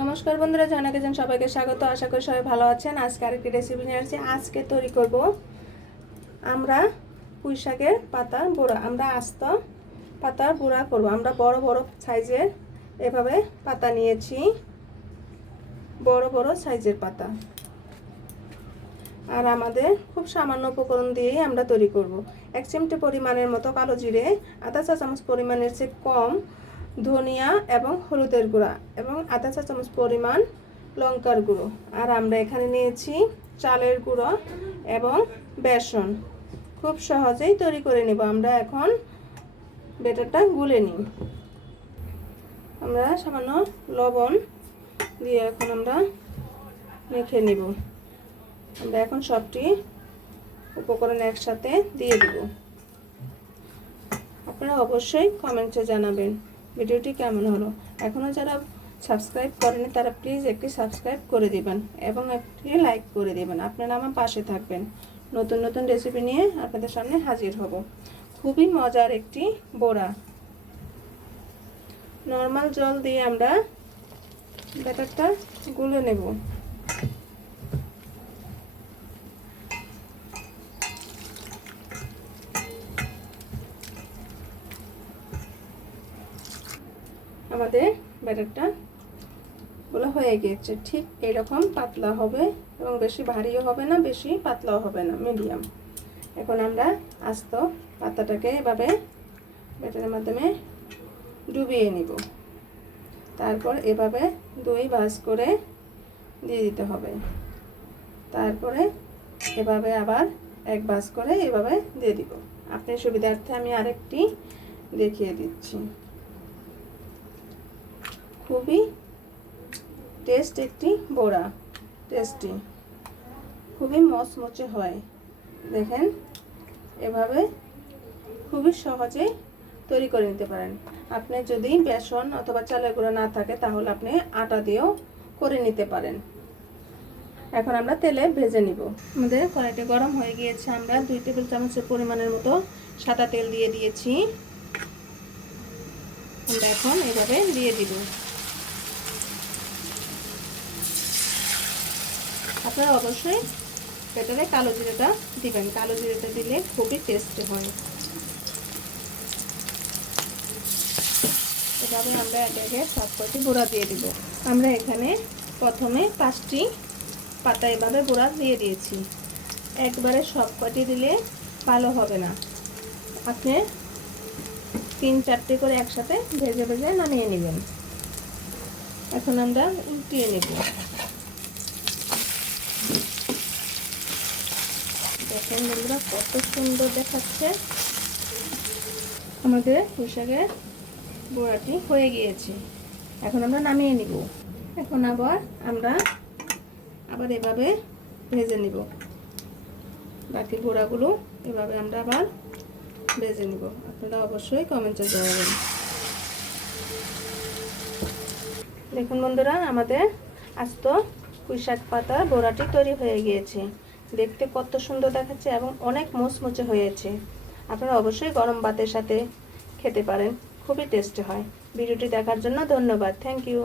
নমস্কার বন্ধুরা জানা গেছেন সবাইকে স্বাগত। আশা করি সবাই ভালো আছেন। আজকে আরেকটি রেসিপি নিয়ে আসছি। আজকে তৈরি করব আমরা পুঁই শাকের পাতা বুড়া। আমরা আস্ত পাতা বুড়া করব। আমরা বড় বড় সাইজের এভাবে পাতা নিয়েছি। বড় বড় সাইজের পাতা। আর আমাদের খুব সামান্য উপকরণ দিয়েই আমরা তৈরি করব। এক চিমটে পরিমাণের মতো কালো জিরে, আধা চা চামচ পরিমাণের চেয়ে কম ধনিয়া এবং হলুদের গুঁড়া এবং আধা চা চামচ পরিমাণ লঙ্কার গুঁড়ো। আর আমরা এখানে নিয়েছি চালের গুঁড়ো এবং বেসন। খুব সহজেই তৈরি করে নেব। আমরা এখন বেটারটা গুলে নিই। আমরা সামান্য লবণ দিয়ে এখন আমরা মেখে নিব। আমরা এখন সবটি উপকরণ একসাথে দিয়ে দিব। আপনারা অবশ্যই কমেন্টে জানাবেন। ভিডিওটি কেমন হলো? এখনও যারা সাবস্ক্রাইব করেনি, তারা প্লিজ একটি সাবস্ক্রাইব করে দিবেন এবং একটি লাইক করে দিবেন। আপনারা আমার পাশে থাকবেন। নতুন নতুন রেসিপি নিয়ে আপনাদের সামনে হাজির হব। খুবই মজার একটি বড়া। নর্মাল জল দিয়ে আমরা ব্যাটারটা গুলে নেব। আমাদের ব্যাটারটা গুলো হয়ে গিয়েছে। ঠিক এরকম পাতলা হবে এবং বেশি ভারীও হবে না, বেশি পাতলাও হবে না, মিডিয়াম। এখন আমরা আস্ত পাতাটাকে এভাবে ব্যাটারের মাধ্যমে ডুবিয়ে নিব। তারপর এভাবে দুই ভাজ করে দিয়ে দিতে হবে। তারপরে এভাবে আবার এক ভাজ করে এভাবে দিয়ে দিব। আপনার সুবিধার্থে আমি আরেকটি দেখিয়ে দিচ্ছি। খুবই টেস্ট একটি বড়া টেস্টি খুবই মচমচে হয়। দেখেন, এভাবে খুবই সহজে তৈরি করে নিতে পারেন। আপনি যদি বেসন অথবা চালের গুঁড়ো না থাকে, তাহলে আপনি আটা দিয়েও করে নিতে পারেন। এখন আমরা তেলে ভেজে নিব। আমাদের কড়াইটা গরম হয়ে গিয়েছে। আমরা দুই টেবিল চামচের পরিমাণের মতো সাদা তেল দিয়ে দিয়েছি। আমরা এখন এভাবে দিয়ে দিব। আপনারা অবশ্যই পেটারে কালো জিরেটা দিবেন। কালো জিরেটা দিলে খুবই টেস্টি হয়। এভাবে আমরা একে একে সব কটি গুঁড়া দিয়ে দিব। আমরা এখানে প্রথমে পাঁচটি পাতা এভাবে গুঁড়া দিয়ে দিয়েছি। একবারে সব কটি দিলে ভালো হবে না। আপনি তিন চারটে করে একসাথে ভেজে ভেজে নামিয়ে নেবেন। এখন আমরা উল্টিয়ে নেব। দেখেন বন্ধুরা কত সুন্দর দেখাচ্ছে। আমাদের পোশাকের বড়াটি হয়ে গিয়েছে। এখন আমরা নামিয়ে নিব। এখন আবার আমরা আবার এভাবে ভেজে নিব। বাকি বড়াগুলো এভাবে আমরা আবার ভেজে নিব। আপনারা অবশ্যই কমেন্টে জানাবেন। দেখুন বন্ধুরা, আমাদের আস্ত পুঁইশাক পাতা বড়াটি তৈরি হয়ে গিয়েছে। দেখতে কত সুন্দর দেখাচ্ছে এবং অনেক মুচমুচে হয়েছে। আপনারা অবশ্যই গরম ভাতের সাথে খেতে পারেন, খুবই টেস্টি হয়। ভিডিওটি দেখার জন্য ধন্যবাদ থ্যাংক ইউ